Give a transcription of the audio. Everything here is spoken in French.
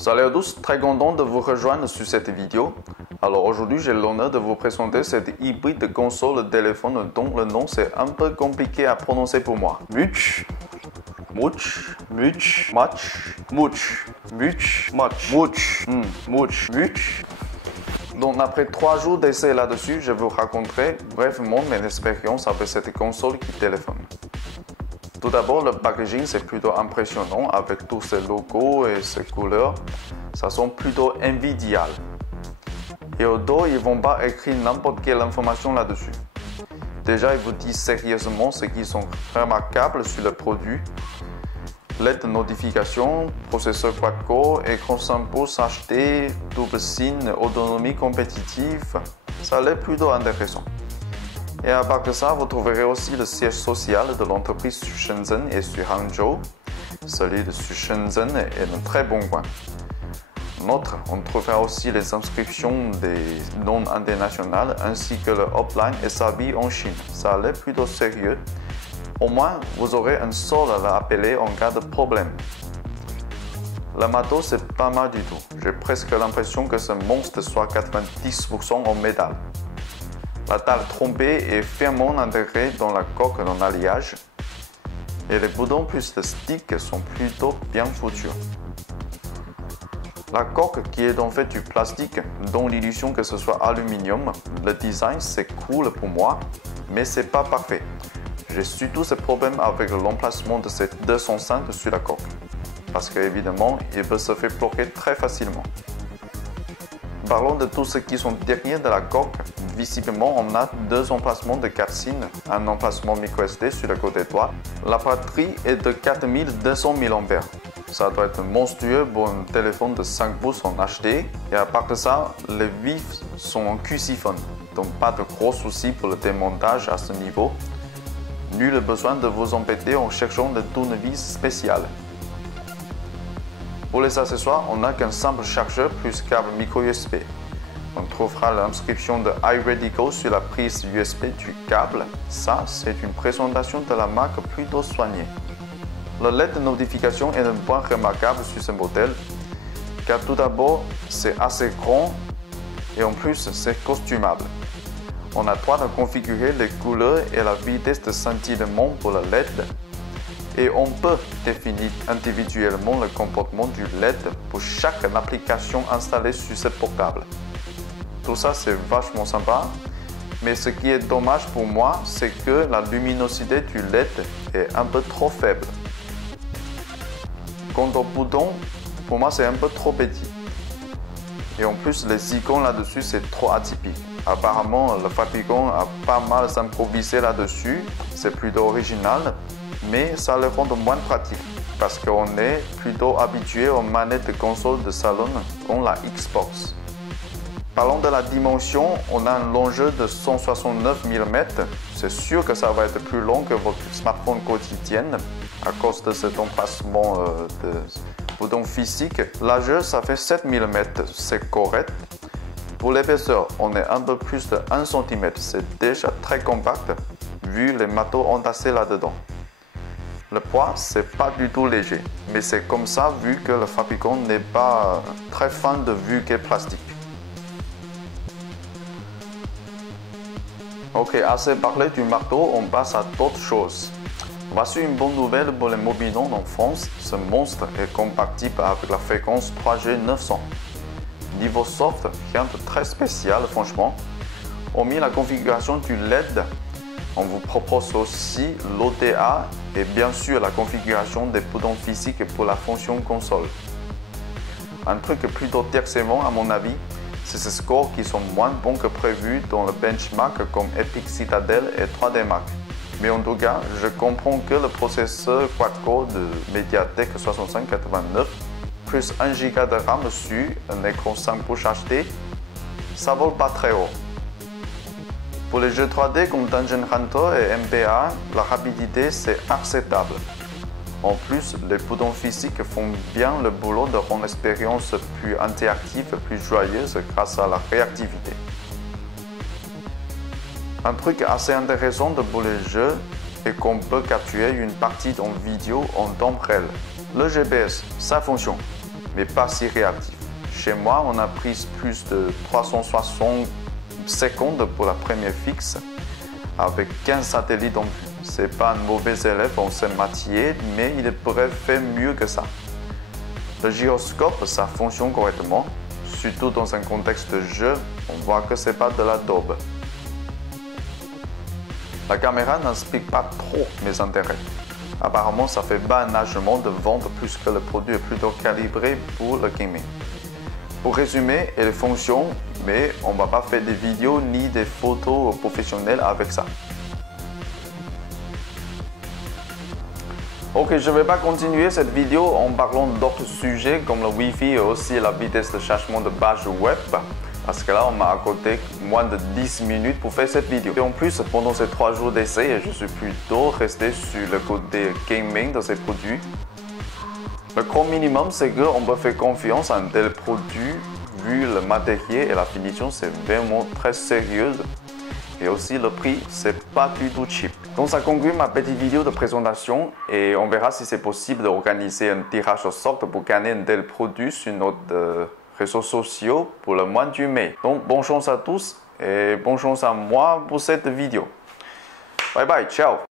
Salut à tous, très content de vous rejoindre sur cette vidéo. Alors aujourd'hui, j'ai l'honneur de vous présenter cette hybride de console de téléphone dont le nom c'est un peu compliqué à prononcer pour moi. Much, Much, Much, Much, Much, Much, Much, Much, Much, Much. Donc après 3 jours d'essai là-dessus, je vous raconterai brièvement mes expériences avec cette console qui téléphone. Tout d'abord, le packaging c'est plutôt impressionnant avec tous ces logos et ces couleurs. Ça sent plutôt Nvidia. Et au dos, ils vont pas écrire n'importe quelle information là-dessus. Déjà, ils vous disent sérieusement ce qui sont remarquables sur le produit. LED de notification, processeur quad-core, écran 5 pouces HD, double SIM, autonomie compétitive. Ça a l'air plutôt intéressant. Et à part de ça, vous trouverez aussi le siège social de l'entreprise sur Shenzhen et sur Hangzhou. Celui de Shenzhen est un très bon coin. On trouvera aussi les inscriptions des noms internationales ainsi que le hotline SAB en Chine. Ça a l'air plutôt sérieux. Au moins, vous aurez un seul à l'appeler en cas de problème. Le matos, c'est pas mal du tout. J'ai presque l'impression que ce monstre soit 90% en métal. La dalle trompée est fermement intégrée dans la coque en alliage et les boutons plus le stick sont plutôt bien foutus. La coque qui est en fait du plastique donne l'illusion que ce soit aluminium. Le design c'est cool pour moi, mais c'est pas parfait. J'ai surtout ce problème avec l'emplacement de cette 205 sur la coque, parce qu'évidemment il peut se faire bloquer très facilement. Parlons de tous ceux qui sont derrière de la coque. Visiblement, on a 2 emplacements de carte SIM, un emplacement microSD sur le côté droit. La batterie est de 4200 mAh. Ça doit être monstrueux pour un téléphone de 5 pouces en HD. Et à part de ça, les vis sont en Q-Siphon, donc pas de gros soucis pour le démontage à ce niveau. Nul besoin de vous embêter en cherchant le tournevis spécial. Pour les accessoires, on n'a qu'un simple chargeur plus câble micro USB. On trouvera l'inscription de iRadical sur la prise USB du câble. Ça, c'est une présentation de la marque plutôt soignée. Le LED de notification est un point remarquable sur ce modèle, car tout d'abord, c'est assez grand et en plus, c'est costumable. On a le droit de configurer les couleurs et la vitesse de scintillement pour le LED. Et on peut définir individuellement le comportement du LED pour chaque application installée sur ce portable. Tout ça c'est vachement sympa, mais ce qui est dommage pour moi, c'est que la luminosité du LED est un peu trop faible. Quant au bouton, pour moi c'est un peu trop petit. Et en plus les icônes là-dessus c'est trop atypique. Apparemment le fabricant a pas mal s'improvisé là-dessus, c'est plutôt original. Mais ça le rend moins pratique parce qu'on est plutôt habitué aux manettes de console de salon comme la Xbox. Parlons de la dimension, on a un longueur de 169 mm. C'est sûr que ça va être plus long que votre smartphone quotidien à cause de cet emplacement de bouton physique. Largeur, ça fait 7 mm, c'est correct. Pour l'épaisseur, on est un peu plus de 1 cm. C'est déjà très compact vu les matos entassés là-dedans. Le poids, c'est pas du tout léger, mais c'est comme ça vu que le fabricant n'est pas très fan de vulgaire plastique. Ok, assez parlé du marteau, on passe à d'autres choses. Voici une bonne nouvelle pour les mobilons en France. Ce monstre est compatible avec la fréquence 3G 900. Niveau soft, rien de très spécial franchement. Hormis la configuration du LED, on vous propose aussi l'OTA et bien sûr la configuration des boutons physiques pour la fonction console. Un truc plutôt décevant à mon avis, c'est ces scores qui sont moins bons que prévu dans le benchmark comme Epic Citadel et 3D Mark. Mais en tout cas, je comprends que le processeur quad-core de MediaTek 6589 plus 1 Go de RAM sur un écran 5 pouces HD, ça vole pas très haut. Pour les jeux 3D comme Dungeon Hunter et MBA, la rapidité c'est acceptable. En plus, les boutons physiques font bien le boulot de rendre l'expérience plus interactive et plus joyeuse grâce à la réactivité. Un truc assez intéressant pour les jeux est qu'on peut capturer une partie en vidéo en temps réel. Le GPS, ça fonctionne. mais pas si réactif. Chez moi, on a pris plus de 360 secondes pour la première fixe, avec 15 satellites en vue. C'est pas un mauvais élève en cette matière, mais il pourrait faire mieux que ça. Le gyroscope, ça fonctionne correctement, surtout dans un contexte de jeu, on voit que c'est pas de la daube. La caméra n'inspire pas trop mes intérêts. Apparemment, ça fait pas un argument de vente puisque le produit est plutôt calibré pour le gaming. Pour résumer, elle fonctionne, mais on ne va pas faire des vidéos ni des photos professionnelles avec ça. Ok, je ne vais pas continuer cette vidéo en parlant d'autres sujets comme le Wi-Fi et aussi la vitesse de chargement de page web. Parce que là, on m'a accordé moins de 10 minutes pour faire cette vidéo. Et en plus, pendant ces 3 jours d'essai, je suis plutôt resté sur le côté gaming de ces produits. Le grand minimum, c'est qu'on peut faire confiance à un tel produit, vu le matériel et la finition, c'est vraiment très sérieux. Et aussi le prix, c'est pas du tout cheap. Donc ça conclut ma petite vidéo de présentation et on verra si c'est possible d'organiser un tirage au sort pour gagner un tel produit sur notre réseaux sociaux pour le mois de mai. Donc bonne chance à tous et bonne chance à moi pour cette vidéo. Bye bye, ciao!